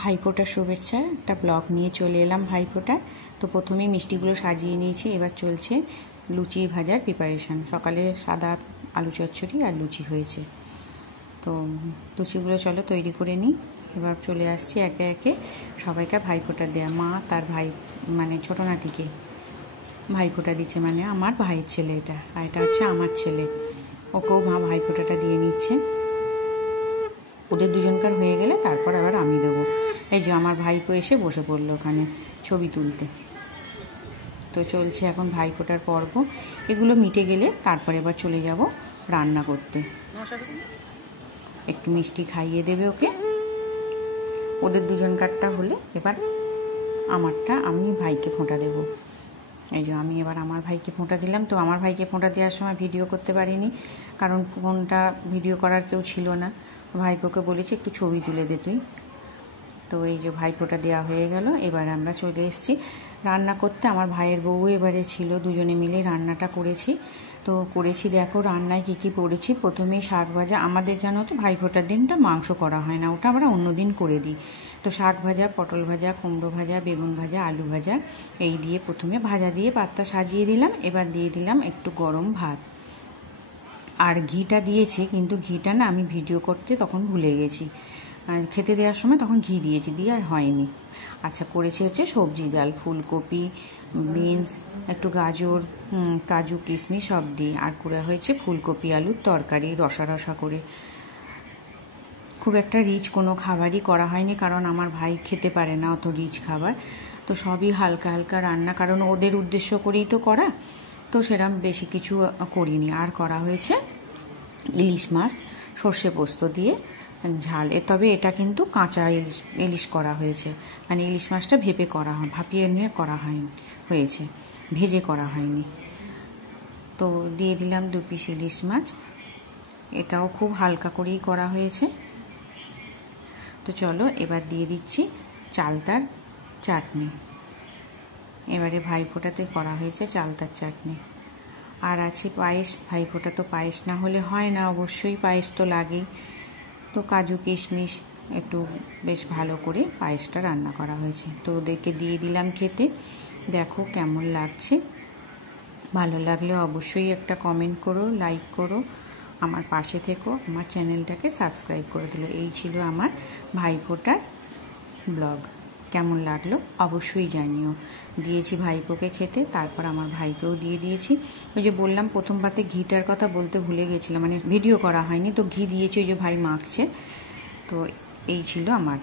ভাইফোঁটার শুভেচ্ছা একটা ব্লগ নিয়ে চলে এলাম ভাইফোঁটার। তো প্রথমেই মিষ্টিগুলো সাজিয়ে নিয়েছি, এবার চলছে লুচি ভাজার প্রিপারেশান। সকালে সাদা আলু চচ্চড়ি আর লুচি হয়েছে, তো লুচিগুলো চলো তৈরি করে নিই। এবার চলে আসছি একে একে সবাইকে ভাইফোঁটা দেয়া। মা তার ভাই মানে ছোটো নাতিকে ভাইফোঁটা দিচ্ছে, মানে আমার ভাইয়ের ছেলে এটা, আর এটা হচ্ছে আমার ছেলে, ওকেও মা ভাইফোঁটাটা দিয়ে নিচ্ছে। ওদের দুজনকার হয়ে গেলে তারপর আবার আমি দেবো। এই যে আমার ভাইপো এসে বসে পড়লো ওখানে ছবি তুলতে। তো চলছে এখন ভাইফোঁটার পর্ব। এগুলো মিটে গেলে তারপরে এবার চলে যাব রান্না করতে। একটু মিষ্টি খাইয়ে দেবে ওকে। ওদের দুজনকারটা হলে এবার আমারটা আমি ভাইকে ফোঁটা দেব। এই যে আমি এবার আমার ভাইকে ফোঁটা দিলাম। তো আমার ভাইকে ফোঁটা দেওয়ার সময় ভিডিও করতে পারিনি, কারণ ফোনটা ভিডিও করার কেউ ছিল না। ভাইপোকে বলেছি একটু ছবি তুলে দে তুই। তো এই যে ভাইফোঁটা দেওয়া হয়ে গেল। এবারে আমরা চলে এসেছি রান্না করতে। আমার ভাইয়ের বউ এবারে ছিল, দুজনে মিলে রান্নাটা করেছি। তো করেছি দেখো রান্নায় কী কী করেছি। প্রথমেই শাক ভাজা, আমাদের জানো তো ভাইফোঁটার দিনটা মাংস করা হয় না, ওটা আমরা অন্য দিন করে দিই। তো শাক ভাজা, পটল ভাজা, কুমড়ো ভাজা, বেগুন ভাজা, আলু ভাজা, এই দিয়ে প্রথমে ভাজা দিয়ে পাতটা সাজিয়ে দিলাম। এবার দিয়ে দিলাম একটু গরম ভাত, আর ঘিটা দিয়েছি, কিন্তু ঘিটা না আমি ভিডিও করতে তখন ভুলে গেছি। খেতে দেওয়ার সময় তখন ঘি দিয়েছি, দিয়ে আর হয়নি। আচ্ছা, করেছি হচ্ছে সবজি ডাল, ফুলকপি, বিনস, একটু গাজর, কাজু, কিশমিশ সব দিয়ে, আর করে হয়েছে ফুলকপি আলুর তরকারি রসা রসা করে। খুব একটা রিচ কোনো খাবারই করা হয়নি, কারণ আমার ভাই খেতে পারে না অত রিচ খাবার। তো সবই হালকা হালকা রান্না, কারণ ওদের উদ্দেশ্য করেই তো করা, তো সেরকম বেশি কিছু করিনি। আর করা হয়েছে ইলিশ মাছ সর্ষে পোস্ত দিয়ে ঝাল। তবে এটা কিন্তু কাঁচা ইলিশ করা হয়েছে, মানে ইলিশ মাছটা ভাপিয়ে নিয়ে করা হয়েছে, ভেজে করা হয়নি। তো দিয়ে দিলাম 2 পিস ইলিশ মাছ, এটাও খুব হালকা করেই করা হয়েছে। তো চলো এবার দিয়ে দিচ্ছি চালতার চাটনি। এবারে ভাইফোঁটাতে করা হয়েছে চালতার চাটনি। আর আছে পায়েস। ভাইফোঁটা তো পায়েস না হলে হয় না, অবশ্যই পায়েস তো লাগেই। তো কাজু কিশমিশ একটু বেশ ভালো করে পায়েসটা রান্না করা হয়েছে। তো ওদেরকে দিয়ে দিলাম খেতে। দেখো কেমন লাগছে। ভালো লাগলে অবশ্যই একটা কমেন্ট করো, লাইক করো, আমার পাশে থেকো, আমার চ্যানেলটাকে সাবস্ক্রাইব করে দিলো। এই ছিল আমার ভাইফোঁটার ব্লগ। কেমন লাগলো অবশ্যই জানিও। দিয়েছি ভাইপোকে খেতে, তারপর আমার ভাইকেও দিয়ে দিয়েছি। ওই যে বললাম প্রথম পাতে ঘিটার কথা বলতে ভুলে গেছিলাম, মানে ভিডিও করা হয়নি, তো ঘি দিয়েছি, ওই যে ভাই মাখছে। তো এই ছিল আমার